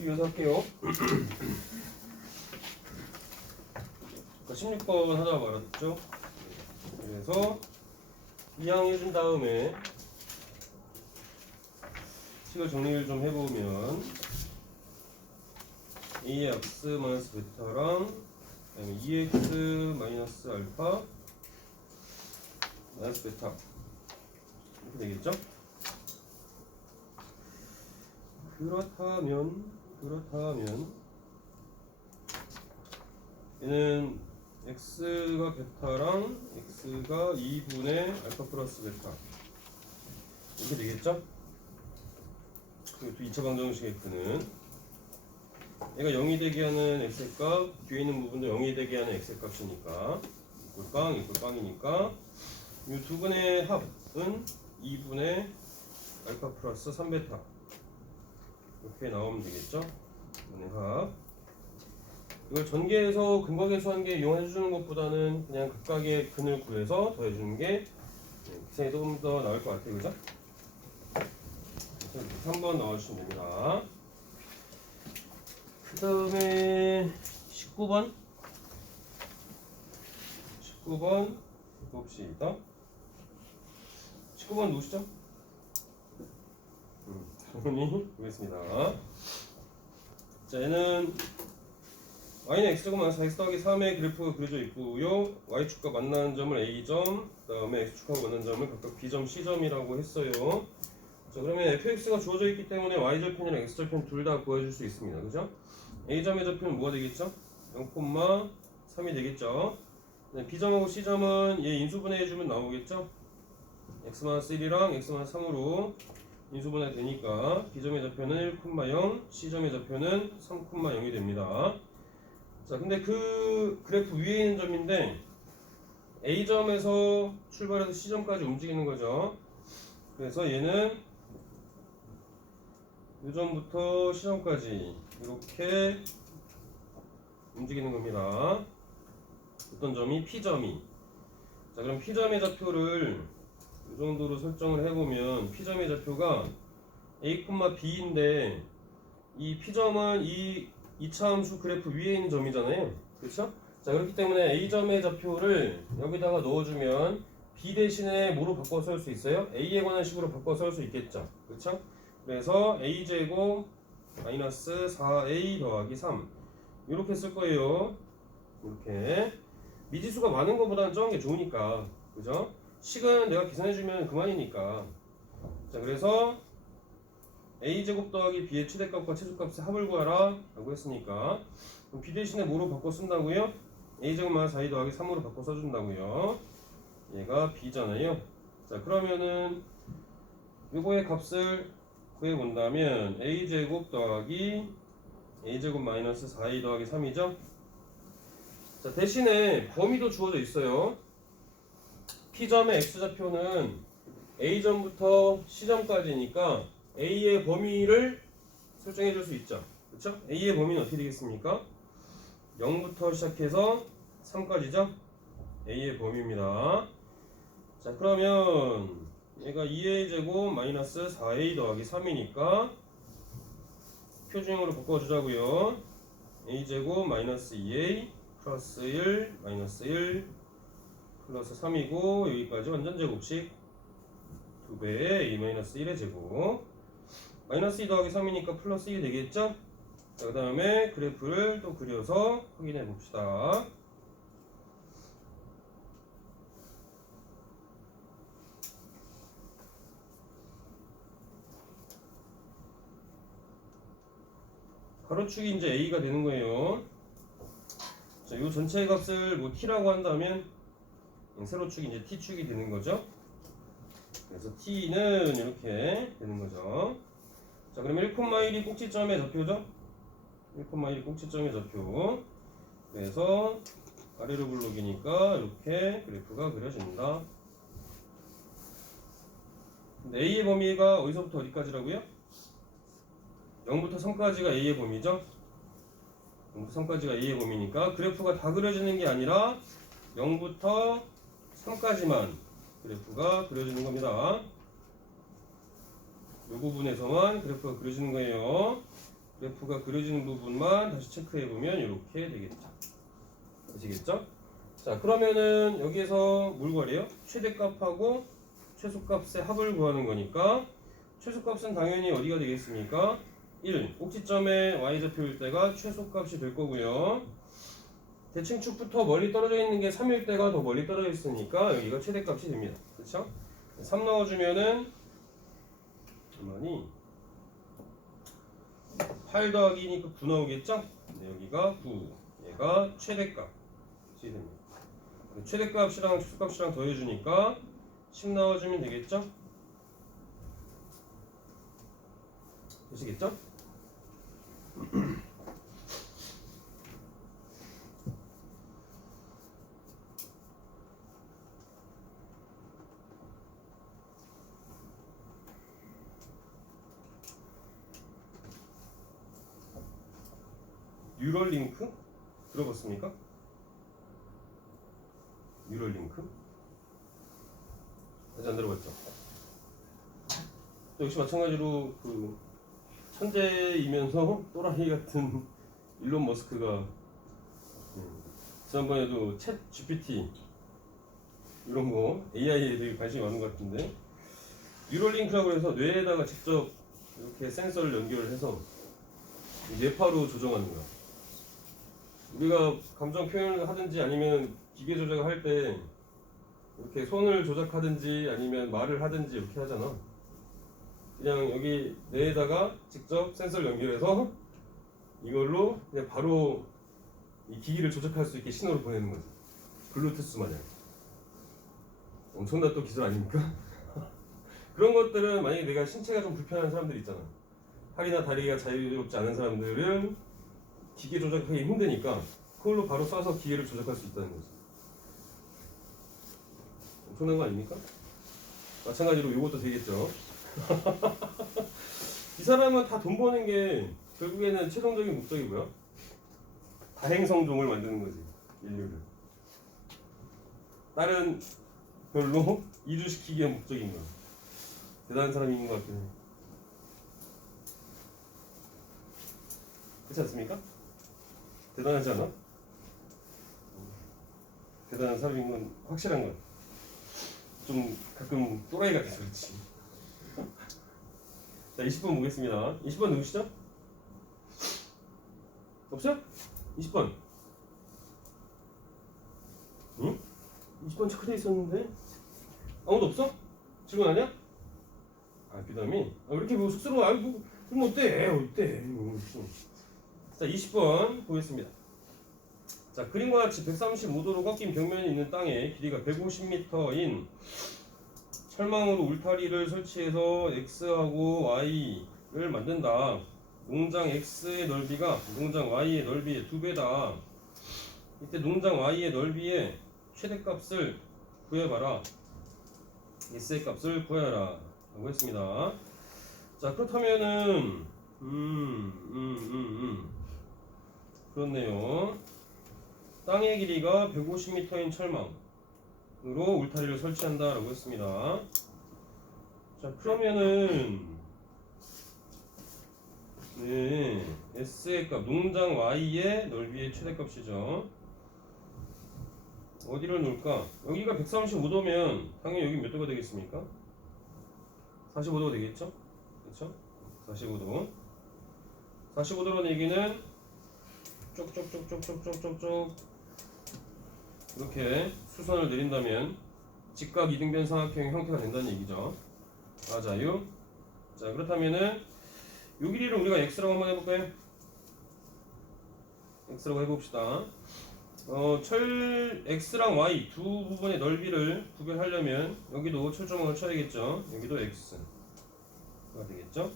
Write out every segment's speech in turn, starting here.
이어서 할게요. 16번 하다가 말았죠. 그래서 이항 해준 다음에 식을 정리를 좀 해보면 a의 x 마이너스 베타랑 그다음에 2x 마이너스 알파 마이너스 베타 이렇게 되겠죠? 그렇다면 얘는 x가 베타랑 x가 2분의 알파 플러스 베타 이렇게 되겠죠? 그리고 또 2차 방정식의 f는 얘가 0이 되게 하는 x값, 뒤에 있는 부분도 0이 되게 하는 x값이니까 이꼴 빵이니까 이 두 분의 합은 2분의 알파 플러스 3베타 이렇게 나오면 되겠죠? 분의 합. 이걸 전개해서 근각에서 한 개 이용해주는 것보다는 그냥 각각의 근을 구해서 더해주는 게 기생이 조금 더 나을 것 같아요, 그죠? 3번 넣어주시면 됩니다. 그 다음에 19번 봅시다. 19번 누구시죠? 정훈이 보겠습니다. 자, 얘는 y는 x제곱 마이너스 4x 더하기 3의 그래프가 그려져 있고요. y축과 만나는 점을 a점, 그 다음에 x축하고 만나는 점을 각각 b점, c점이라고 했어요. 자, 그러면 fx가 주어져 있기 때문에 y절편이랑 x절편 둘 다 구해줄 수 있습니다. 그죠? a점의 절편은 뭐가 되겠죠? 0,3이 되겠죠? b점하고 c점은 얘 인수분해해주면 나오겠죠? x-1이랑 x-3으로 인수분해 되니까 b점의 좌표는 1,0, c점의 좌표는 3,0이 됩니다. 자, 근데 그 그래프 위에 있는 점인데 a점에서 출발해서 c점까지 움직이는 거죠. 그래서 얘는 요점부터 c점까지 이렇게 움직이는 겁니다. 어떤 점이? p점이. 자, 그럼 p점의 좌표를 이 정도로 설정을 해보면 p점의 좌표가 a, b인데 이 p점은 이 2차 함수 그래프 위에 있는 점이잖아요. 그렇죠? 자, 그렇기 때문에 a점의 좌표를 여기다가 넣어주면 b 대신에 뭐로 바꿔 쓸 수 있어요? a에 관한 식으로 바꿔 쓸 수 있겠죠. 그렇죠? 그래서 a제곱 마이너스 4a 더하기 3 이렇게 쓸 거예요. 이렇게 미지수가 많은 것보다는 적은 게 좋으니까, 그죠? 식은 내가 계산해주면 그만이니까. 자, 그래서 a제곱 더하기 b의 최대값과 최소값의 합을 구하라 라고 했으니까 그럼 b 대신에 뭐로 바꿔 쓴다고요? a제곱 마이너스 4a 더하기 3으로 바꿔 써준다고요. 얘가 b잖아요. 자, 그러면은 요거의 값을 구해본다면 a제곱 더하기 a제곱 마이너스 4a 더하기 3이죠. 자, 대신에 범위도 주어져 있어요. p점의 x좌표는 a점부터 c점까지니까 a의 범위를 설정해 줄 수 있죠. 그렇죠? a의 범위는 어떻게 되겠습니까? 0부터 시작해서 3까지죠? a의 범위입니다. 자, 그러면 얘가 2a 제곱 마이너스 4a 더하기 3이니까 표준형으로 바꿔주자고요. a 제곱 마이너스 2a 플러스 1 마이너스 1 플러스 3이고 여기까지 완전 제곱식 2배의 a 마이너스 1의 제곱 마이너스 2 더하기 3이니까 플러스 1이 되겠죠? 자, 그 다음에 그래프를 또 그려서 확인해 봅시다. 가로축이 이제 a가 되는 거예요. 자, 이 전체의 값을 뭐 t라고 한다면 세로축이 이제 t축이 되는 거죠. 그래서 t는 이렇게 되는 거죠. 자, 그러면 1,1이 꼭지점의 좌표죠. 1,1이 꼭지점의 좌표. 그래서 아래로 블록이니까 이렇게 그래프가 그려집니다. 근데 a의 범위가 어디서부터 어디까지라고요? 0부터 3까지가 a의 범위죠. 0부터 3까지가 a의 범위니까 그래프가 다 그려지는 게 아니라 0부터 3까지만 그래프가 그려지는 겁니다. 이 부분에서만 그래프가 그려지는 거예요. 그래프가 그려지는 부분만 다시 체크해보면 이렇게 되겠죠. 아시겠죠? 자, 그러면은 여기에서 뭘 구하래요? 최대값하고 최소값의 합을 구하는 거니까 최소값은 당연히 어디가 되겠습니까? 1. 꼭지점에 y좌표일 때가 최소값이 될 거고요. 대칭축부터 멀리 떨어져 있는 게 3일 때가 더 멀리 떨어져 있으니까 여기가 최대값이 됩니다. 그렇죠? 3 넣어주면은 얼마니? 8 더하기 2니까 9 나오겠죠? 네, 여기가 9. 얘가 최대값이 됩니다. 최대값이랑 최소값이랑 더해주니까 10 넣어주면 되겠죠? 되시겠죠? 뉴럴링크? 들어봤습니까? 뉴럴링크? 아직 안 들어봤죠? 또 역시 마찬가지로 그 천재이면서 또라이 같은 일론 머스크가 지난번에도 챗 GPT 이런 거 AI에 되게 관심이 많은 것 같은데 뉴럴링크라고 해서 뇌에다가 직접 이렇게 센서를 연결해서 뇌파로 조정하는 거야. 우리가 감정 표현을 하든지 아니면 기계 조작을 할 때 이렇게 손을 조작하든지 아니면 말을 하든지 이렇게 하잖아. 그냥 여기 뇌에다가 직접 센서를 연결해서 이걸로 그냥 바로 이 기기를 조작할 수 있게 신호를 보내는 거지. 블루투스 마냥. 엄청난 또 기술 아닙니까? 그런 것들은 만약에 내가 신체가 좀 불편한 사람들 있잖아. 팔이나 다리가 자유롭지 않은 사람들은 기계 조작하기 힘드니까 그걸로 바로 쏴서 기계를 조작할 수 있다는 거지. 엄청난 거 아닙니까? 마찬가지로 이것도 되겠죠. 이 사람은 다 돈 버는 게 결국에는 최종적인 목적이 뭐야? 다행성종을 만드는 거지. 인류를. 다른 별로 이주시키기가 목적인 거야. 대단한 사람인 것 같긴 해. 그렇지 않습니까? 대단하지 않아? 대단한 사람인 건 확실한 거야. 좀 가끔 또라이 같아서 그렇지. 자, 20번 보겠습니다. 20번 누구시죠? 없어요? 20번. 응? 20번 체크돼 있었는데 아무도 없어? 질문 아니야? 아, 비담이? 아, 왜 이렇게 뭐 쑥스러워? 아이, 뭐, 그럼 어때? 어때? 자, 20번 보겠습니다. 자, 그림과 같이 135도로 꺾인 벽면이 있는 땅에 길이가 150m인 철망으로 울타리를 설치해서 X하고 Y를 만든다. 농장 X의 넓이가 농장 Y의 넓이의 2배다. 이때 농장 Y의 넓이의 최대값을 구해봐라. S의 값을 구해라 라고 했습니다. 자, 그렇다면은 그렇네요. 땅의 길이가 150m인 철망으로 울타리를 설치한다 라고 했습니다. 자, 그러면은 네, S의 값, 농장 Y의 넓이의 최대값이죠. 어디를 놓을까? 여기가 135도면 당연히 여기 몇 도가 되겠습니까? 45도가 되겠죠? 그렇죠? 45도. 45도라는 얘기는 쪽쪽쪽쪽쪽쪽쪽쪽 이렇게 수선을 내린다면 직각 이등변 삼각형 형태가 된다는 얘기죠. 맞아요. 자, 그렇다면은 요 길이를 우리가 x라고 한번 해볼까요? x라고 해봅시다. 철 x랑 y 두 부분의 넓이를 구별하려면 여기도 철조망을 쳐야겠죠. 여기도 x가 되겠죠.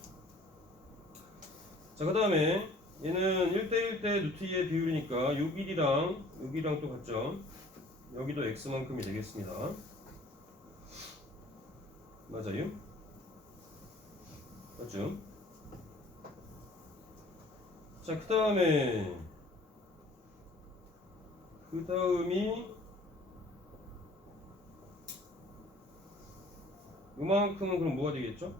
자, 그 다음에 얘는 1대1 대 루트 2의 비율이니까 요 길이랑 또 같죠. 여기도 x만큼이 되겠습니다. 맞아요? 맞죠? 자, 그 다음이 요만큼은 그럼 뭐가 되겠죠?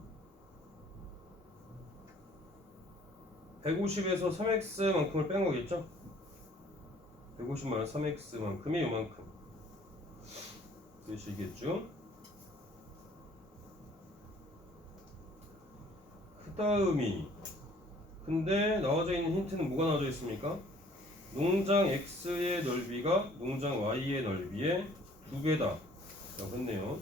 150에서 3x만큼을 뺀 거겠죠? 150 마이너스 3x만큼이 요만큼 되시겠죠? 그 다음이 근데 나와져 있는 힌트는 뭐가 나와져 있습니까? 농장 x의 넓이가 농장 y의 넓이의 2배다 라고 했네요.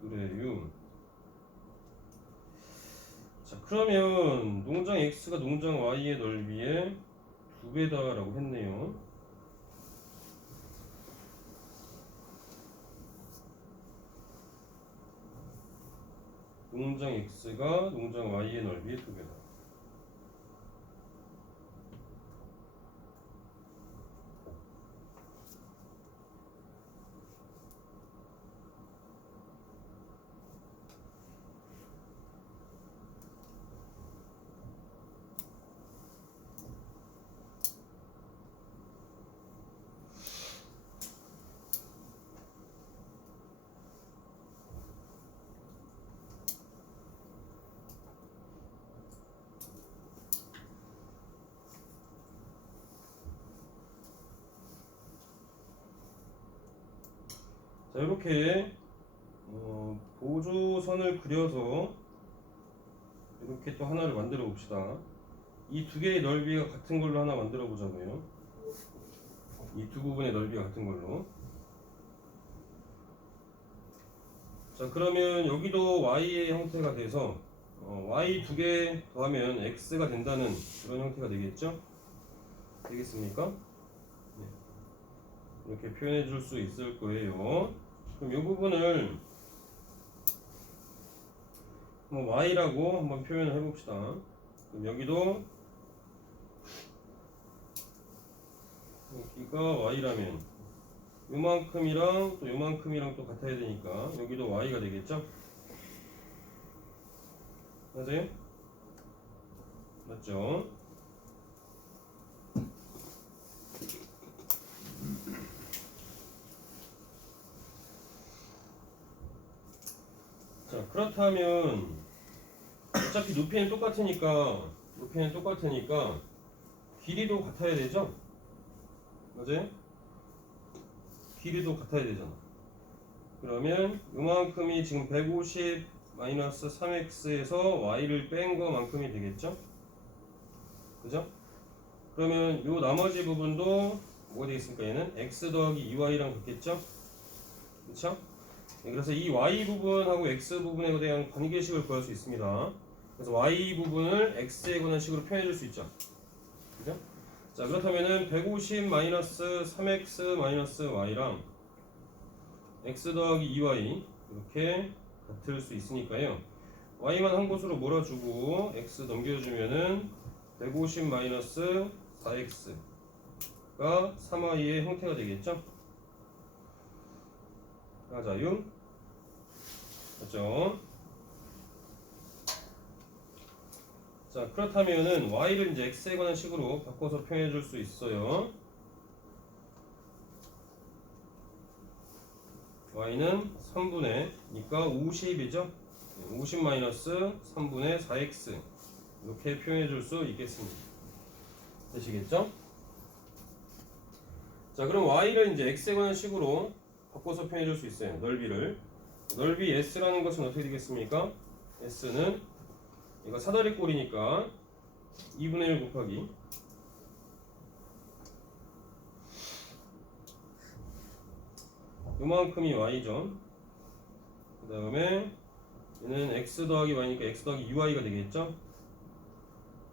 그래요. 자, 그러면 농장 x가 농장 y의 넓이의 2배다 라고 했네요. 농장 x가 농장 y의 넓이의 2배다. 자, 이렇게 보조선을 그려서 이렇게 또 하나를 만들어 봅시다. 이 두 개의 넓이가 같은 걸로 하나 만들어 보자고요. 이 두 부분의 넓이가 같은 걸로. 자, 그러면 여기도 y의 형태가 돼서 y 두 개 더하면 x가 된다는 그런 형태가 되겠죠? 되겠습니까? 네. 이렇게 표현해 줄 수 있을 거예요. 그럼 이 부분을 y라고 한번 표현을 해봅시다. 그럼 여기도 여기가 y라면 요만큼이랑 또 요만큼이랑 또 같아야 되니까 여기도 y가 되겠죠? 맞아요? 맞죠? 자, 그렇다면 어차피 높이는 똑같으니까 길이도 같아야 되죠? 맞아요? 길이도 같아야 되잖아. 그러면 요만큼이 지금 150 마이너스 3x에서 y를 뺀 거만큼이 되겠죠? 그죠? 그러면 요 나머지 부분도 뭐가 되겠습니까? 얘는 x 더하기 2y랑 같겠죠? 그쵸? 그래서 이 y 부분하고 x 부분에 대한 관계식을 구할 수 있습니다. 그래서 y 부분을 x에 관한 식으로 표현해 줄 수 있죠. 그죠? 자, 그렇다면은 150 마이너스 3x 마이너스 y랑 x 더하기 2y 이렇게 같을 수 있으니까요. y만 한 곳으로 몰아주고 x 넘겨주면은 150 마이너스 4x가 3y의 형태가 되겠죠? 맞아요? 맞죠? 자, 그렇다면은 y를 이제 x에 관한 식으로 바꿔서 표현해 줄 수 있어요. y는 3분의 니까 50이죠? 50 마이너스 3분의 4x 이렇게 표현해 줄 수 있겠습니다. 되시겠죠? 자, 그럼 y를 이제 x에 관한 식으로 바꿔서 표현해 줄 수 있어요. 넓이를. 넓이 s라는 것은 어떻게 되겠습니까? s는 이거 사다리 꼴이니까 2분의 1 곱하기 요만큼이 y죠. 그 다음에 얘는 x 더하기 y니까 x 더하기 2y가 되겠죠.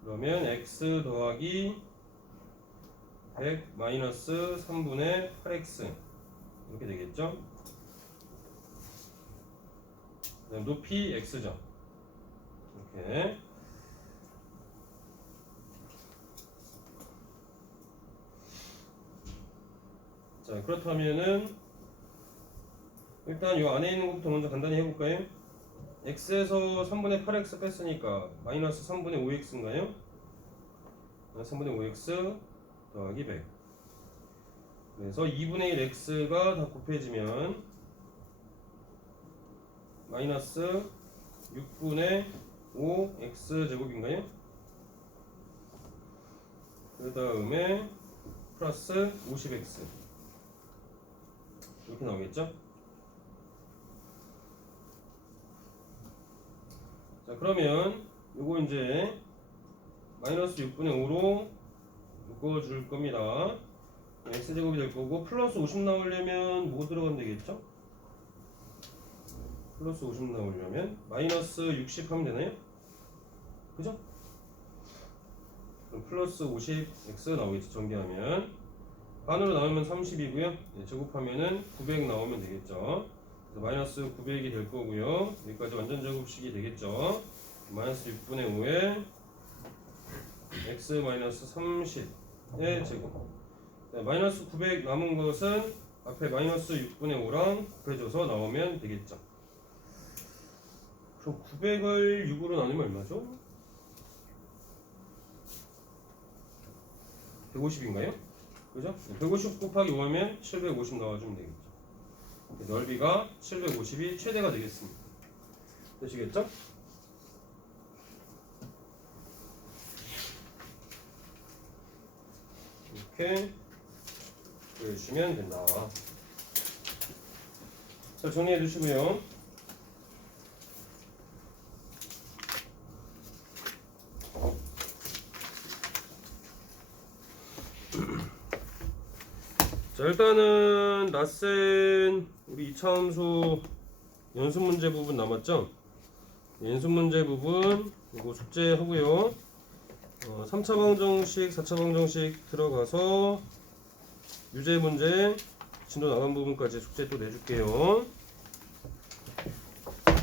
그러면 x 더하기 100 마이너스 3분의 8x 이렇게 되겠죠. 그 다음 높이 x죠. 이렇게. 자, 그렇다면은 일단 이 안에 있는 것부터 먼저 간단히 해볼까요? x에서 3분의 8x 뺐으니까 마이너스 3분의 5x인가요? 3분의 5x 더하기 100. 그래서 2분의 1 x가 다 곱해지면 마이너스 6분의 5 x제곱인가요? 그 다음에 플러스 50x 이렇게 나오겠죠? 자, 그러면 요거 이제 마이너스 6분의 5로 묶어줄 겁니다. x제곱이 될 거고, 플러스 50 나오려면 뭐 들어가면 되겠죠? 플러스 50 나오려면 마이너스 60 하면 되나요? 그죠? 그럼 플러스 50x 나오겠죠. 전개하면 반으로 나오면 30이고요. 제곱하면은 900 나오면 되겠죠. 그래서 마이너스 900이 될 거고요. 여기까지 완전 제곱식이 되겠죠. 마이너스 6분의 5에 x 마이너스 30의 제곱. 마이너스 900 남은 것은 앞에 마이너스 6분의 5랑 곱해줘서 나오면 되겠죠. 그럼 900을 6으로 나누면 얼마죠? 150인가요? 그죠? 150 곱하기 5 하면 750 나와주면 되겠죠. 넓이가 750이 최대가 되겠습니다. 되시겠죠? 이렇게 보여주시면 된다. 자, 정리해 주시고요. 자, 일단은 낯선 우리 2차 함수 연습 문제 부분 남았죠? 연습 문제 부분 이거 숙제하고요. 3차 방정식, 4차 방정식 들어가서 유제 문제 진도 나간 부분까지 숙제 또 내줄게요.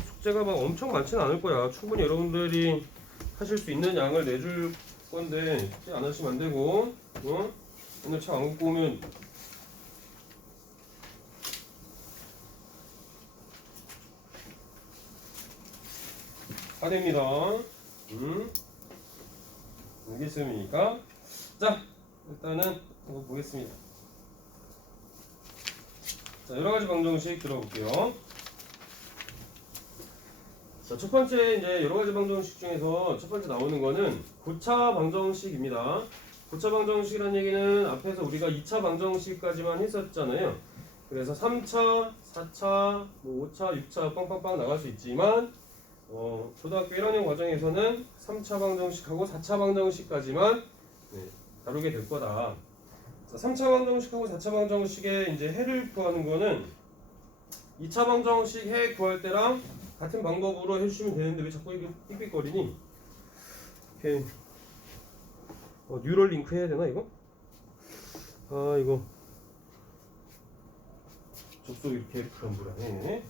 숙제가 막 엄청 많지는 않을 거야. 충분히 여러분들이 하실 수 있는 양을 내줄 건데 숙제 안 하시면 안 되고, 오늘 차 안 굽고 오면 화냅니다. 알겠습니까? 자, 일단은 이거 보겠습니다. 자, 여러 가지 방정식 들어볼게요. 자, 첫 번째 이제 여러 가지 방정식 중에서 첫 번째 나오는 거는 고차 방정식입니다. 고차 방정식이라는 얘기는 앞에서 우리가 2차 방정식까지만 했었잖아요. 그래서 3차, 4차, 뭐 5차, 6차 빵빵빵 나갈 수 있지만 초등학교 1학년 과정에서는 3차 방정식하고 4차 방정식까지만 다루게 될 거다. 자, 3차 방정식하고 4차 방정식의 이제 해를 구하는 거는 2차 방정식 해 구할 때랑 같은 방법으로 해주시면 되는데 왜 자꾸 이게 삑삑거리니? 이렇게 뉴럴 링크 해야 되나 이거? 아 이거 접속 이렇게 불안불안해.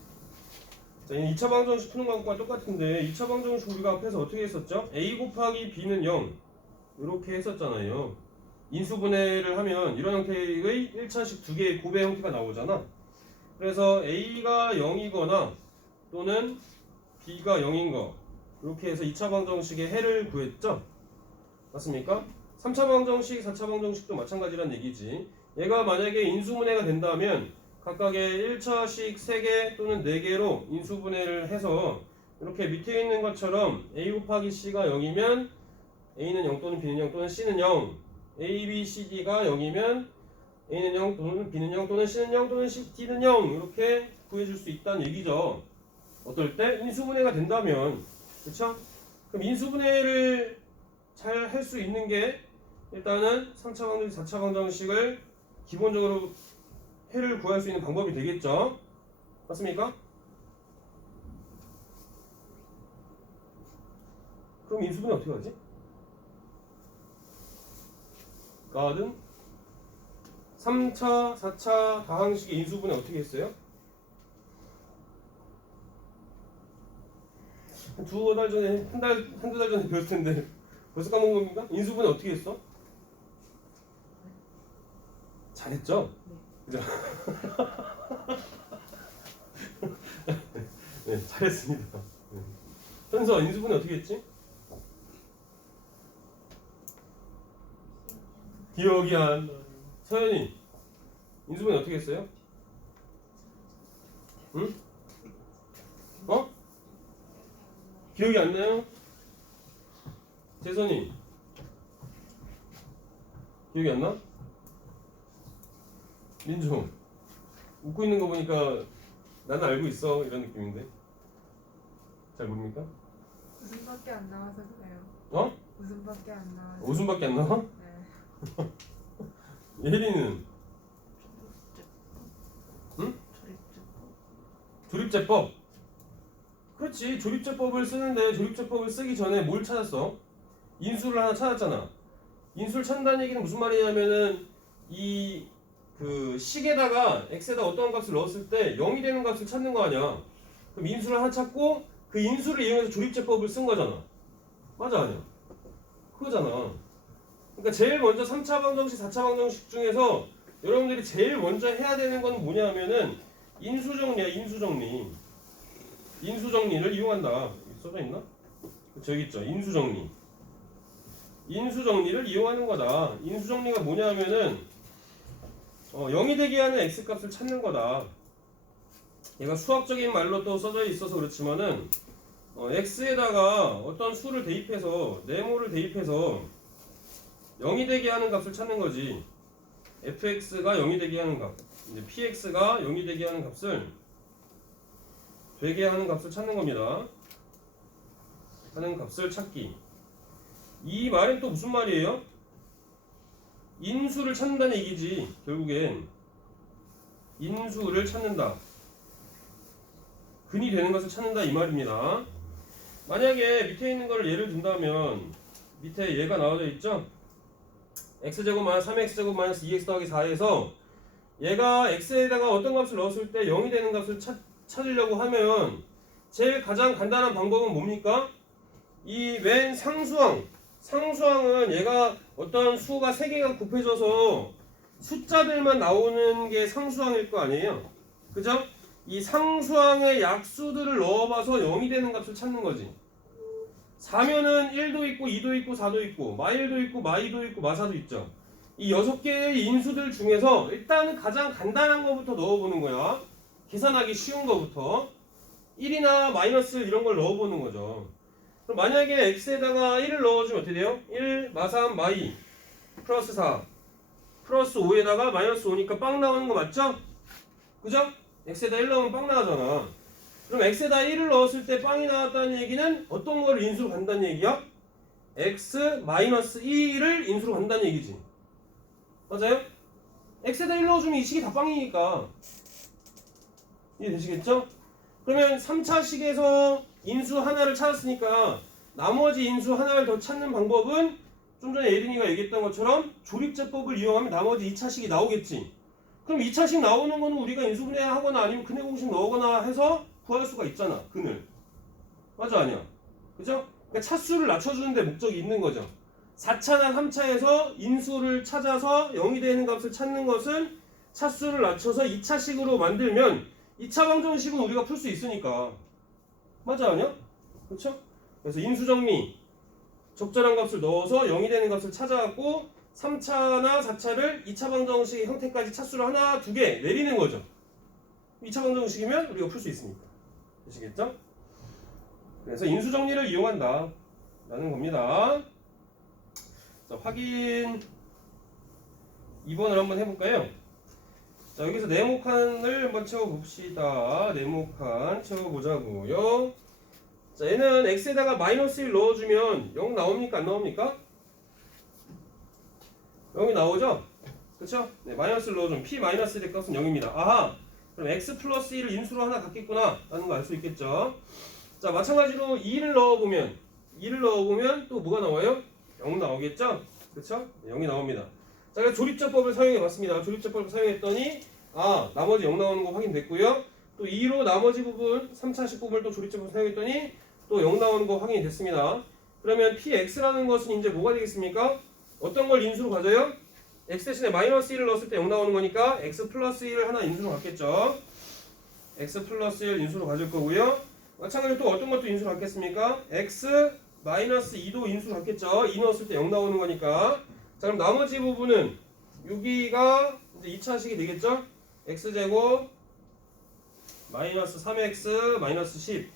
자, 2차 방정식 푸는 것과 똑같은데 2차 방정식 우리가 앞에서 어떻게 했었죠? a 곱하기 b는 0 이렇게 했었잖아요. 인수분해를 하면 이런 형태의 1차식 두 개의 곱의 형태가 나오잖아. 그래서 a가 0이거나 또는 b가 0인 거 이렇게 해서 2차 방정식의 해를 구했죠. 맞습니까? 3차 방정식, 4차 방정식도 마찬가지란 얘기지. 얘가 만약에 인수분해가 된다면 각각의 1차식 3개 또는 4개로 인수분해를 해서 이렇게 밑에 있는 것처럼 a 곱하기 c가 0이면 a는 0 또는 b는 0 또는 c는 0, a, b, c, d가 0이면 a는 0 또는 b는 0 또는 c는 0 또는 d는 0 이렇게 구해줄 수 있다는 얘기죠. 어떨 때? 인수분해가 된다면. 그쵸? 그럼 인수분해를 잘 할 수 있는 게 일단은 3차 방정식, 4차 방정식을 기본적으로 해를 구할 수 있는 방법이 되겠죠. 맞습니까? 그럼 인수분해 어떻게 하지? 가든 3차, 4차 다항식의 인수분해 어떻게 했어요? 두어 달 전에, 한두 달 전에 배웠을 텐데 벌써 까먹은 겁니까? 인수분해 어떻게 했어? 잘했죠? 그죠? 네, 잘했습니다. 현서, 인수분해 어떻게 했지? 기억이 안 나. 서연이, 인수분해 어떻게 했어요? 응? 어? 기억이 안 나요? 재선이 기억이 안 나? 민종 웃고 있는 거 보니까 나는 알고 있어 이런 느낌인데 잘 모릅니까? 웃음밖에 안 나와서 그래요. 어? 웃음밖에 안 나와서. 웃음밖에 안 나와? 네. 예린이는 응? 조립제법. 그렇지. 조립제법을 쓰는데 조립제법을 쓰기 전에 뭘 찾았어? 인수를 하나 찾았잖아. 인수를 찾는다는 얘기는 무슨 말이냐면은 이 그 식에다가 x에다 어떤 값을 넣었을 때 0이 되는 값을 찾는 거 아니야. 그럼 인수를 하나 찾고 그 인수를 이용해서 조립제법을 쓴 거잖아. 맞아 아니야? 그거잖아. 그러니까 제일 먼저 3차 방정식, 4차 방정식 중에서 여러분들이 제일 먼저 해야 되는 건 뭐냐면은 인수정리야. 인수정리를 이용한다. 여기 써져 있나? 저기 있죠. 인수정리를 이용하는 거다. 인수정리가 뭐냐면은 0이 되게 하는 x값을 찾는 거다. 얘가 수학적인 말로 또 써져 있어서 그렇지만은 x에다가 어떤 수를 대입해서 네모를 대입해서 0이 되게 하는 값을 찾는 거지. fx가 0이 되게 하는 값, 이제 px가 0이 되게 하는 값을 되게 하는 값을 찾는 겁니다. 하는 값을 찾기. 이 말은 또 무슨 말이에요? 인수를 찾는다는 얘기지. 결국엔 인수를 찾는다. 근이 되는 것을 찾는다 이 말입니다. 만약에 밑에 있는 걸 예를 든다면 밑에 얘가 나와져 있죠? x제곱 마이너스 3x제곱 마이너스 2x 더하기 4에서 얘가 x에다가 어떤 값을 넣었을 때 0이 되는 값을 찾으려고 하면 제일 가장 간단한 방법은 뭡니까? 이 왼 상수항은 얘가 어떤 수가 3개가 곱해져서 숫자들만 나오는 게 상수항일 거 아니에요? 그죠? 이 상수항의 약수들을 넣어봐서 0이 되는 값을 찾는 거지. 4면은 1도 있고 2도 있고 4도 있고 마1도 있고 마2도 있고 마4도 있죠. 이 6개의 인수들 중에서 일단은 가장 간단한 거부터 넣어보는 거야. 계산하기 쉬운 거부터 1이나 마이너스 이런 걸 넣어보는 거죠. 그럼 만약에 x에다가 1을 넣어주면 어떻게 돼요? 1, 마3, 마2 플러스 4 플러스 5에다가 마이너스 5니까 빵 나오는 거 맞죠? 그죠? x에다 1 넣으면 빵 나가잖아. 그럼 x에다 1을 넣었을 때 빵이 나왔다는 얘기는 어떤 거를 인수로 간다는 얘기야? x 마이너스 2를 인수로 간다는 얘기지. 맞아요? x에다 1 넣어주면 이 식이 다 빵이니까. 이해되시겠죠? 그러면 3차식에서 인수 하나를 찾았으니까 나머지 인수 하나를 더 찾는 방법은 좀 전에 예린이가 얘기했던 것처럼 조립제법을 이용하면 나머지 2차식이 나오겠지. 그럼 2차식 나오는 거는 우리가 인수분해하거나 아니면 근해 공식 넣거나 해서 구할 수가 있잖아. 근을. 맞아 아니야? 그죠? 그러니까 차수를 낮춰주는 데 목적이 있는 거죠. 4차나 3차에서 인수를 찾아서 0이 되는 값을 찾는 것은 차수를 낮춰서 2차식으로 만들면 2차 방정식은 우리가 풀 수 있으니까. 맞아 아니야? 그렇죠? 그래서 인수정리 적절한 값을 넣어서 0이 되는 값을 찾아갖고 3차나 4차를 2차 방정식의 형태까지 차수를 하나, 두 개 내리는 거죠. 2차 방정식이면 우리가 풀 수 있으니까. 되시겠죠? 그래서 인수정리를 이용한다 라는 겁니다. 자, 확인 2번을 한번 해볼까요? 자, 여기서 네모칸을 한번 채워봅시다. 네모칸 채워보자고요. 자, 얘는 x에다가 마이너스 1 넣어주면 0 나옵니까? 안 나옵니까? 0이 나오죠? 그쵸? 네, 마이너스를 넣어주면 p 마이너스 1의 값은 0입니다. 아하! 그럼 x 플러스 1을 인수로 하나 갖겠구나 라는 거 알 수 있겠죠? 자, 마찬가지로 2를 넣어보면 또 뭐가 나와요? 0 나오겠죠? 그쵸? 네, 0이 나옵니다. 자, 그래서 조립제법을 사용해봤습니다. 조립제법을 사용했더니 나머지 0 나오는 거 확인됐고요. 또 2로 나머지 부분 3차식 부분을 또 조립제법 사용했더니 또 0 나오는 거 확인이 됐습니다. 그러면 px라는 것은 이제 뭐가 되겠습니까? 어떤 걸 인수로 가져요? x 대신에 마이너스 1을 넣었을 때 0 나오는 거니까 x 플러스 1을 하나 인수로 갖겠죠. x 플러스 1 인수로 가질 거고요. 마찬가지로 또 어떤 것도 인수로 갖겠습니까? x 마이너스 2도 인수로 갖겠죠. 2 넣었을 때 0 나오는 거니까. 자, 그럼 나머지 부분은 여기가 이제 2차식이 되겠죠? x제곱 마이너스 3x 마이너스 10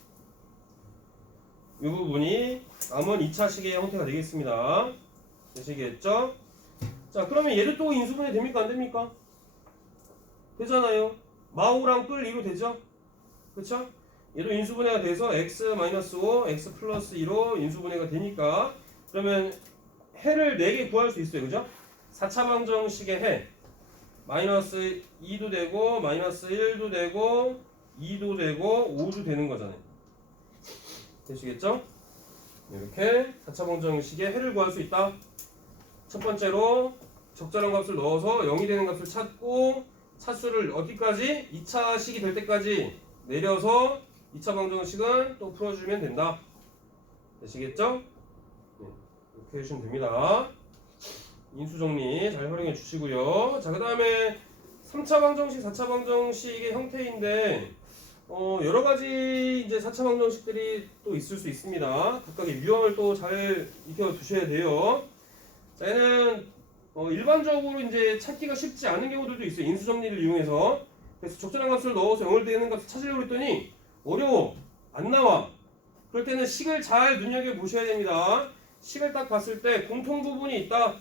이 부분이 남은 2차식의 형태가 되겠습니다. 되시겠죠? 자, 그러면 얘도 또 인수분해 됩니까? 안 됩니까? 되잖아요. 마오랑 뿔 2로 되죠? 그쵸? 얘도 인수분해가 돼서 x-5, x 플러스 2로 인수분해가 되니까 그러면 해를 4개 구할 수 있어요. 그죠? 4차 방정식의 해 마이너스 2도 되고 마이너스 1도 되고 2도 되고 5도 되는 거잖아요. 되시겠죠? 이렇게 4차 방정식의 해를 구할 수 있다. 첫 번째로 적절한 값을 넣어서 0이 되는 값을 찾고 차수를 어디까지? 2차식이 될 때까지 내려서 2차 방정식은 또 풀어주면 된다. 되시겠죠? 네, 이렇게 해주시면 됩니다. 인수 정리 잘 활용해 주시고요. 자, 그 다음에 3차 방정식, 4차 방정식의 형태인데 여러 가지 이제 4차 방정식들이 또 있을 수 있습니다. 각각의 유형을 또 잘 익혀 두셔야 돼요. 자, 얘는 일반적으로 이제 찾기가 쉽지 않은 경우들도 있어요. 인수 정리를 이용해서. 그래서 적절한 값을 넣어서 0을 되는 값을 찾으려고 했더니 어려워. 안 나와. 그럴 때는 식을 잘 눈여겨보셔야 됩니다. 식을 딱 봤을 때 공통 부분이 있다.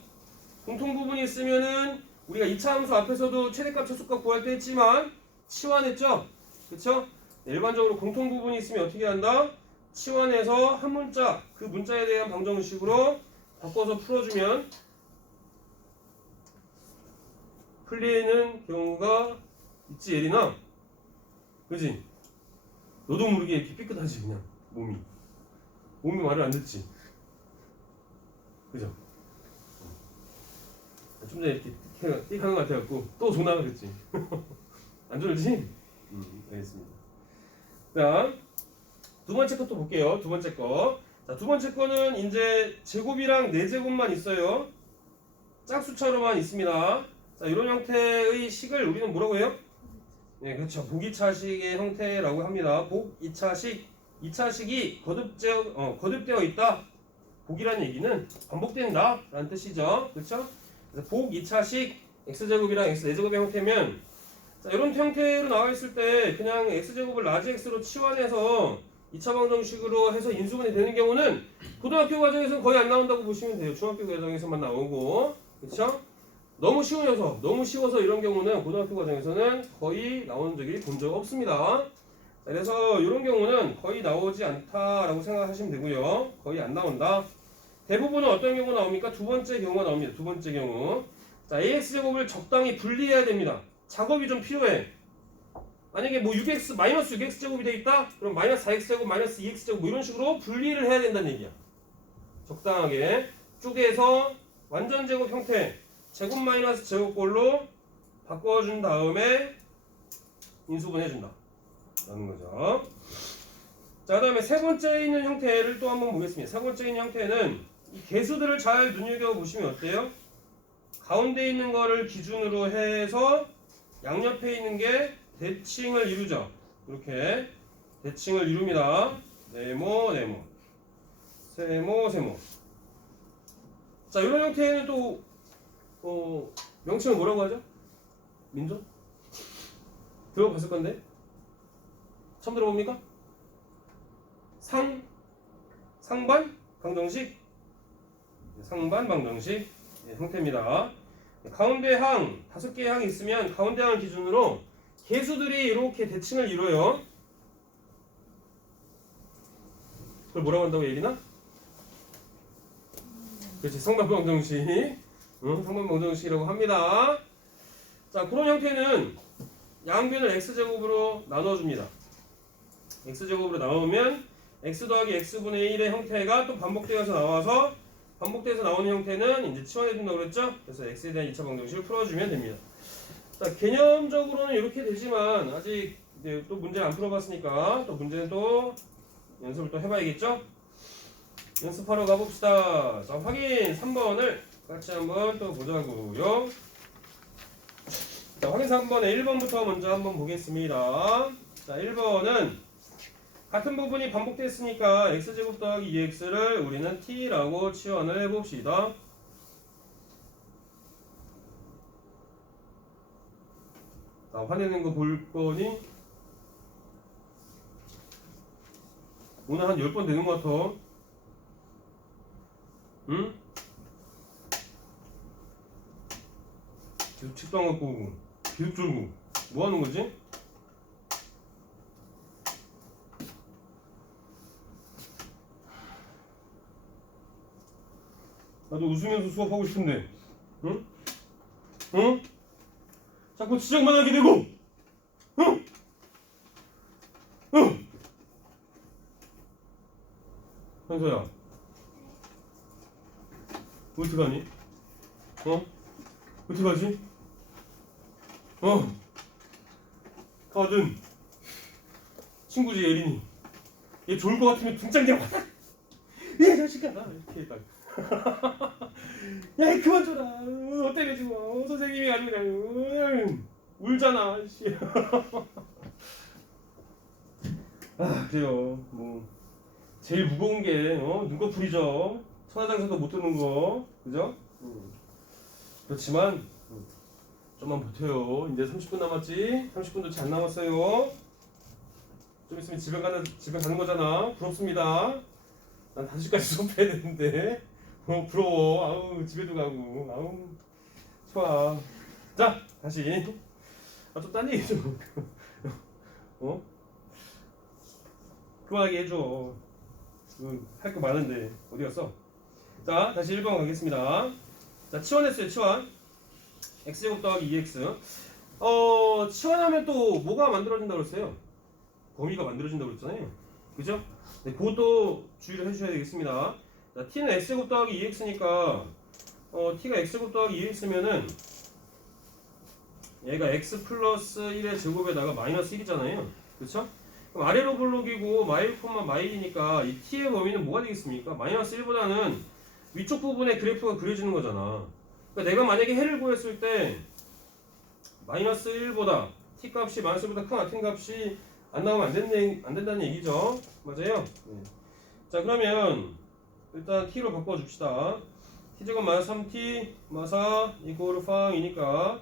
공통 부분이 있으면은 우리가 2차 함수 앞에서도 최대값, 최소값 구할 때 했지만 치환했죠? 그쵸? 일반적으로 공통 부분이 있으면 어떻게 한다? 치환해서 한 문자, 그 문자에 대한 방정식으로 바꿔서 풀어주면 풀리는 경우가 있지, 예린아? 그지? 너도 모르게 이렇게 삐끗하지, 그냥 몸이 말을 안 듣지? 그죠? 좀 전에 이렇게 띡 하는 것 같아갖고 또 전화가 됐지. 안 졸지? 알겠습니다. 자, 두 번째 것도 볼게요. 두 번째 거. 자, 두 번째 거는 이제 제곱이랑 4제곱만 있어요. 짝수차로만 있습니다. 자, 이런 형태의 식을 우리는 뭐라고 해요? 네, 그렇죠. 복이차식의 형태라고 합니다. 복이차식, 2차식이 거듭되어 있다. 복이라는 얘기는 반복된다 라는 뜻이죠. 그렇죠? 그래서 복 2차식 x제곱이랑 x 4제곱의 형태면 자, 이런 형태로 나와 있을 때 그냥 x제곱을 라지 x로 치환해서 2차 방정식으로 해서 인수분해 되는 경우는 고등학교 과정에서는 거의 안 나온다고 보시면 돼요. 중학교 과정에서만 나오고. 그렇죠? 너무 쉬워서 이런 경우는 고등학교 과정에서는 거의 나오는 적이 본 적 없습니다. 그래서 이런 경우는 거의 나오지 않다라고 생각하시면 되고요. 거의 안 나온다. 대부분은 어떤 경우 나옵니까? 두 번째 경우가 나옵니다. 두 번째 경우. 자, AX제곱을 적당히 분리해야 됩니다. 작업이 좀 필요해. 만약에 뭐 6x, 마이너스 6x제곱이 돼 있다? 그럼 마이너스 4x제곱, 마이너스 2x제곱 뭐 이런 식으로 분리를 해야 된다는 얘기야. 적당하게 쪼개서 완전 제곱 형태, 제곱 마이너스 제곱꼴로 바꿔준 다음에 인수분 해준다. 라는 거죠. 자, 그 다음에 세 번째 있는 형태를 또 한번 보겠습니다. 세 번째 있는 형태는 이 개수들을 잘 눈여겨보시면 어때요? 가운데 있는 거를 기준으로 해서 양옆에 있는 게 대칭을 이루죠. 이렇게 대칭을 이룹니다. 네모, 네모, 세모, 세모. 자, 이런 형태에는 또 명칭을 뭐라고 하죠? 민조? 들어봤을 건데? 처음 들어봅니까? 상반 방정식, 상반 방정식 형태입니다. 가운데 항 5개의 항이 있으면 가운데 항을 기준으로 개수들이 이렇게 대칭을 이뤄요. 그걸 뭐라고 한다고 예린아? 그렇지, 상반 방정식. 상반 방정식이라고 합니다. 자, 그런 형태는 양변을 x제곱으로 나눠줍니다. x제곱으로 나누면 x 더하기 x분의 1의 형태가 또 반복되어서 나와서 반복돼서 나오는 형태는 이제 치환해준다고 그랬죠? 그래서 x에 대한 2차 방정식을 풀어주면 됩니다. 자, 개념적으로는 이렇게 되지만 아직 이제 또 문제를 안 풀어봤으니까 또 문제는 또 연습을 또 해봐야겠죠? 연습하러 가봅시다. 자, 확인 3번을 같이 한번 또 보자고요. 자, 확인 3번에 1번부터 먼저 한번 보겠습니다. 자, 1번은 같은 부분이 반복됐으니까 x제곱 더하기 2x를 우리는 t라고 치환을 해봅시다. 자, 화내는 거 볼 거니? 오늘 한 10번 되는 것 같아. 응? 계속 책도 안 갖고 오고 계속 졸고 뭐 하는 거지? 나도 웃으면서 수업하고 싶은데 응? 응? 자꾸 지적만 하게 되고 응? 응? 현서야 어떡하니? 어? 어떡하지? 가든 친구지 예린이 얘 좋을 것 같으면 등짝이 화닥 얘 자식아 이렇게 딱 야 그만 줘라 어때 지금 선생님이 아주 그냥 울잖아 씨. 아 그래요 뭐 제일 무거운 게 눈꺼풀이죠 천하장사도 못 드는 거 그죠? 그렇지만 좀만 버텨요 이제 30분 남았지 30분도 채 안 남았어요 좀 있으면 집에 가는 거잖아 부럽습니다 난 5시까지 수업해야 되는데 부러워 아우 집에도 가고 아우 좋아 자 다시 좀 딴 얘기 좀 그만하게 해줘 할 거 많은데 어디 갔어 자 다시 1번 가겠습니다 자 치환했어요 치환 x제곱 더하기 2x 치환하면 또 뭐가 만들어진다고 그랬어요 범위가 만들어진다고 그랬잖아요 그죠? 네, 그것도 주의를 해주셔야 되겠습니다 자, t는 x제곱 더하기 2x니까 t가 x제곱 더하기 2x면은 얘가 x 플러스 1의 제곱에다가 마이너스 1이잖아요 그쵸? 그럼 아래로 블록이고 마일 콤마 마일이니까 이 t의 범위는 뭐가 되겠습니까? 마이너스 1보다는 위쪽 부분에 그래프가 그려지는 거잖아 그러니까 내가 만약에 해를 구했을 때 마이너스 1보다 t 값이 마이너스 1보다 큰 같은 값이 안 나오면 안 된다는 얘기죠 맞아요? 네. 자 그러면 일단 t로 바꿔줍시다 t제곱 마이너스 3t 마사 이코르 팡이니까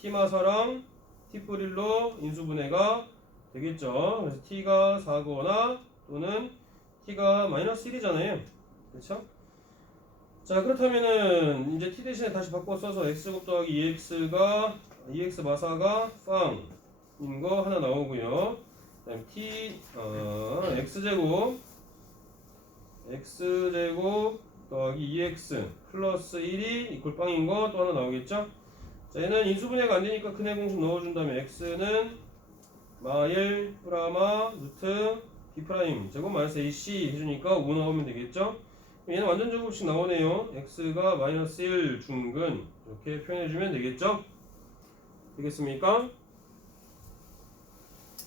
t 마사랑 t 뿌릴 1로 인수분해가 되겠죠 그래서 t가 4거나 또는 t가 마이너스 1이잖아요 그렇죠? 자 그렇다면은 이제 t 대신에 다시 바꿔 써서 x제곱 더하기 2x가 2x 마사가 팡인 거 하나 나오고요 그 다음에 t x제곱 더하기 2x 플러스 1이 이퀄 빵인 거 또 하나 나오겠죠 자 얘는 인수분해가 안 되니까 근해 공식 넣어준 다음에 x는 마일 프라마 루트 b 프라임 제곱 마이너스 ac 해주니까 5 나오면 되겠죠 얘는 완전 제곱식 나오네요 x가 마이너스 1 중근 이렇게 표현해주면 되겠죠 되겠습니까?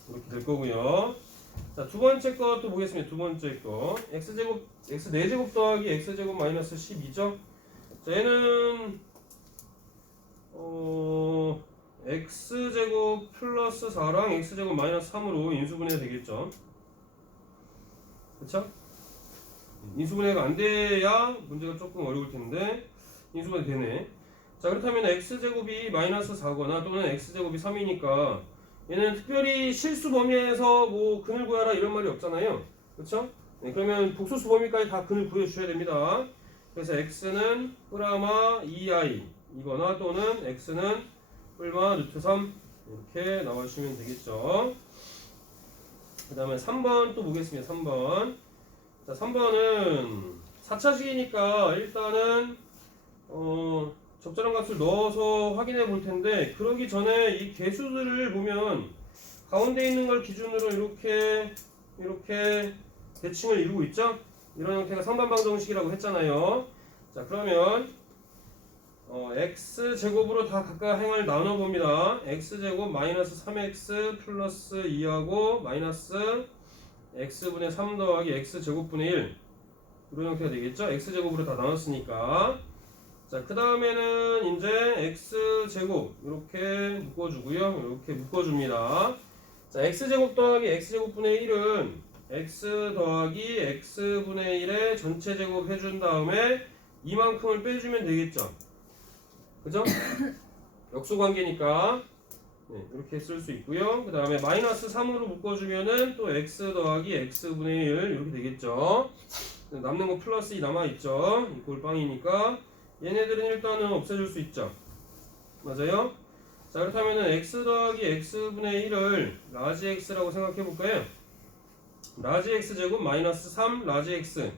이렇게 될 거고요 자 두번째 것도 보겠습니다 두번째 거 x제곱 x 4제곱 더하기 x제곱 마이너스 12죠 자 얘는 x제곱 플러스 4랑 x제곱 마이너스 3으로 인수분해가 되겠죠 그쵸? 인수분해가 안 돼야 문제가 조금 어려울 텐데 인수분해 되네 자 그렇다면 x제곱이 마이너스 4거나 또는 x제곱이 3이니까 얘는 특별히 실수 범위에서 뭐 근을 구하라 이런 말이 없잖아요 그쵸? 네, 그러면 복소수 범위까지 다 근을 구해주셔야 됩니다 그래서 x는 뿌라마 2i 이거나 또는 x는 뿔마 루트 3 이렇게 나와주시면 되겠죠 그 다음에 3번 또 보겠습니다 3번 자 3번은 4차식이니까 일단은 적절한 값을 넣어서 확인해 볼 텐데 그러기 전에 이 개수들을 보면 가운데 있는 걸 기준으로 이렇게 대칭을 이루고 있죠 이런 형태가 상반방정식이라고 했잖아요 자 그러면 x제곱으로 다 각각 행을 나눠봅니다 x제곱 마이너스 3x 플러스 2하고 마이너스 x분의 3 더하기 x제곱분의 1 이런 형태가 되겠죠 x제곱으로 다 나눴으니까 자 그 다음에는 이제 x제곱 이렇게 묶어주고요 이렇게 묶어줍니다 자 x제곱 더하기 x제곱분의 1은 x 더하기 x분의 1의 전체 제곱 해준 다음에 이만큼을 빼주면 되겠죠 그죠? 역수관계니까 네, 이렇게 쓸 수 있고요. 그 다음에 마이너스 3으로 묶어주면은 또 x 더하기 x분의 1 이렇게 되겠죠. 남는 거 플러스 2 남아있죠. 이꼴 빵이니까 얘네들은 일단은 없애줄 수 있죠. 맞아요? 자, 그렇다면은 x 더하기 x분의 1을 라지 x라고 생각해 볼까요? 라지 x 제곱 마이너스 3 라지 x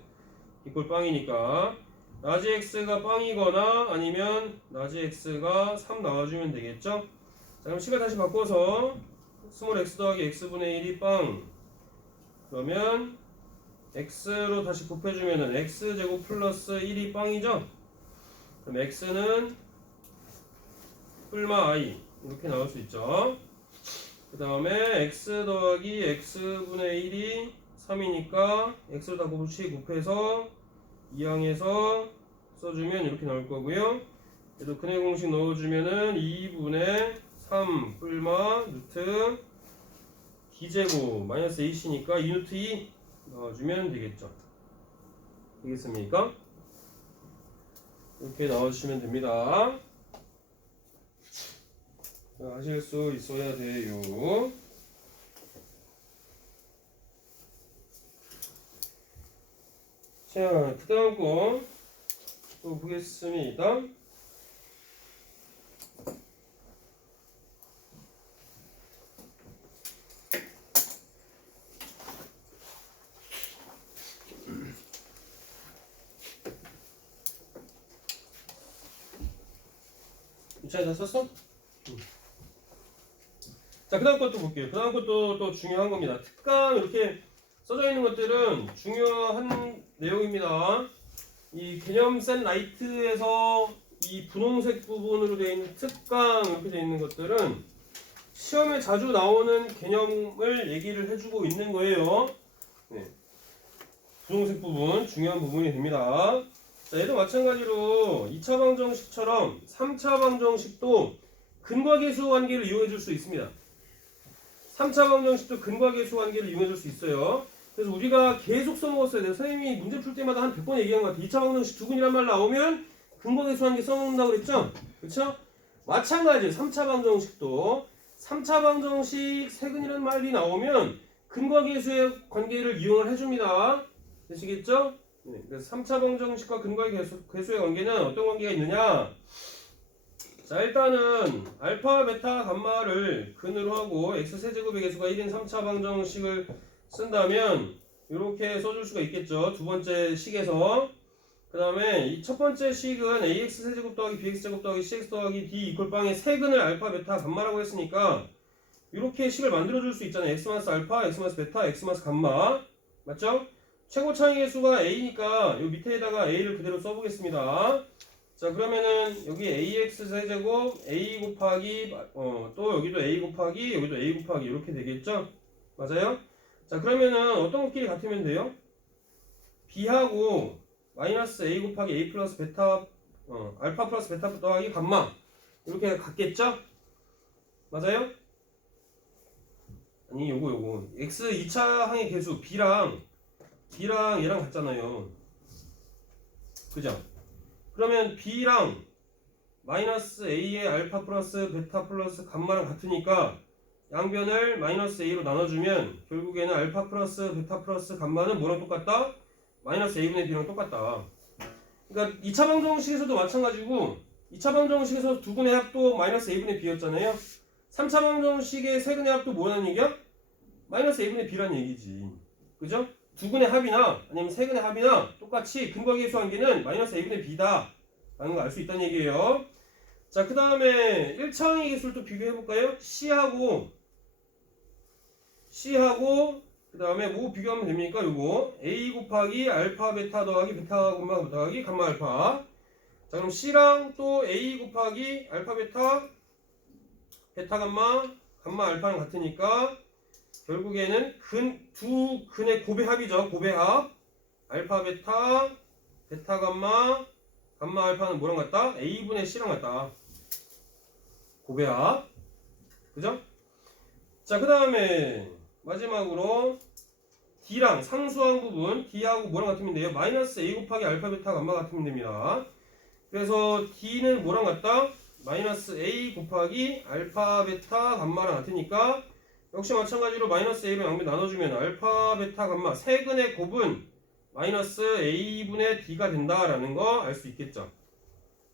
이꼴 빵이니까 라지 x가 빵이거나 아니면 라지 x가 3 나와주면 되겠죠? 자, 그럼 식을 다시 바꿔서 스몰 x 더하기 x분의 1이 빵 그러면 x로 다시 곱해주면은 x제곱 플러스 1이 빵이죠? 그럼 x는 뿔마 i 이렇게 나올 수 있죠. 그 다음에 x 더하기 x분의 1이 3이니까 x를 다 곱해서 2항에서 써주면 이렇게 나올 거고요. 그래도 근해 공식 넣어주면은 2분의 3 뿔마 루트 d제곱 마이너스 ac니까 2루트 2 넣어주면 되겠죠. 되겠습니까? 이렇게 넣어주시면 됩니다. 자, 하실 수 있어야 돼요. 자, 그 다음 거 또 보겠습니다. 유찬이 다 썼어? 자, 그 다음 것도 볼게요. 그 다음 것도 또 중요한 겁니다. 특강 이렇게 써져 있는 것들은 중요한 내용입니다. 이 개념 셋 라이트에서 이 분홍색 부분으로 되어 있는 특강 이렇게 되어 있는 것들은 시험에 자주 나오는 개념을 얘기를 해주고 있는 거예요. 네. 분홍색 부분 중요한 부분이 됩니다. 자, 얘도 마찬가지로 2차 방정식처럼 3차 방정식도 근과계수 관계를 이용해 줄 수 있습니다. 3차 방정식도 근과계수 관계를 이용해 줄 수 있어요. 그래서 우리가 계속 써먹었어야 돼요. 선생님이 문제 풀 때마다 한 100번 얘기한 것 같아요. 2차 방정식 두근이란 말 나오면 근과계수 관계 써먹는다고 그랬죠? 그렇죠? 마찬가지예요. 3차 방정식도 3차 방정식 세근이라는 말이 나오면 근과계수의 관계를 이용을 해줍니다. 되시겠죠? 네, 그래서 3차 방정식과 근과계수의 관계는 어떤 관계가 있느냐? 자, 일단은 알파, 베타, 감마를 근으로 하고 x세제곱의 개수가 1인 3차 방정식을 쓴다면 이렇게 써줄 수가 있겠죠. 두 번째 식에서. 그 다음에 이 첫 번째 식은 ax세제곱 더하기 bx제곱 더하기 cx 더하기 d 이퀄 빵의 세근을 알파, 베타, 감마라고 했으니까 이렇게 식을 만들어줄 수 있잖아요. x 마이너스 알파, x 마이너스 베타, x 마이너스 감마. 맞죠? 최고 차이 개수가 a니까 이 밑에다가 a를 그대로 써보겠습니다. 자, 그러면은 여기 ax 세제곱 a 곱하기 또 여기도 a 곱하기 여기도 a 곱하기 이렇게 되겠죠? 맞아요? 자, 그러면은 어떤 것끼리 같으면 돼요? b하고 마이너스 a 곱하기 a 플러스 베타 알파 플러스 베타 더하기 감마 이렇게 같겠죠? 맞아요? 아니 요거 x 2차 항의 개수 b랑 얘랑 같잖아요. 그죠? 그러면 b랑 마이너스 a의 알파 플러스 베타 플러스 감마랑 같으니까 양변을 마이너스 a로 나눠주면 결국에는 알파 플러스 베타 플러스 감마는 뭐랑 똑같다? 마이너스 a분의 b랑 똑같다. 그러니까 2차 방정식에서도 마찬가지고 2차 방정식에서 두근의 합도 마이너스 a분의 b였잖아요. 3차 방정식의 세근의 합도 뭐라는 얘기야? 마이너스 a분의 b라는 얘기지. 그죠? 두근의 합이나 아니면 세근의 합이나 똑같이 근과계수 관계는 마이너스 a분의 b다 라는 걸 알 수 있다는 얘기예요. 자, 그 다음에 1차항의 개수를 또 비교해볼까요? C하고 그 다음에 뭐 비교하면 됩니까? 요거 A 곱하기 알파 베타 더하기 베타 감마 더하기 감마 알파. 자, 그럼 C랑 또 A 곱하기 알파 베타 베타 감마 알파랑 같으니까 결국에는 두 근의 고배합이죠. 고배합 알파 베타 베타 감마 알파는 뭐랑 같다? A분의 C랑 같다. 고배합. 그죠? 자, 그 다음에 마지막으로 D랑 상수항 부분 D하고 뭐랑 같으면 돼요? 마이너스 A 곱하기 알파 베타 감마 같으면 됩니다. 그래서 D는 뭐랑 같다? 마이너스 A 곱하기 알파 베타 감마랑 같으니까 역시 마찬가지로 마이너스 A로 양변 나눠주면 알파 베타 감마 세근의 곱은 마이너스 A분의 D가 된다라는 거 알 수 있겠죠.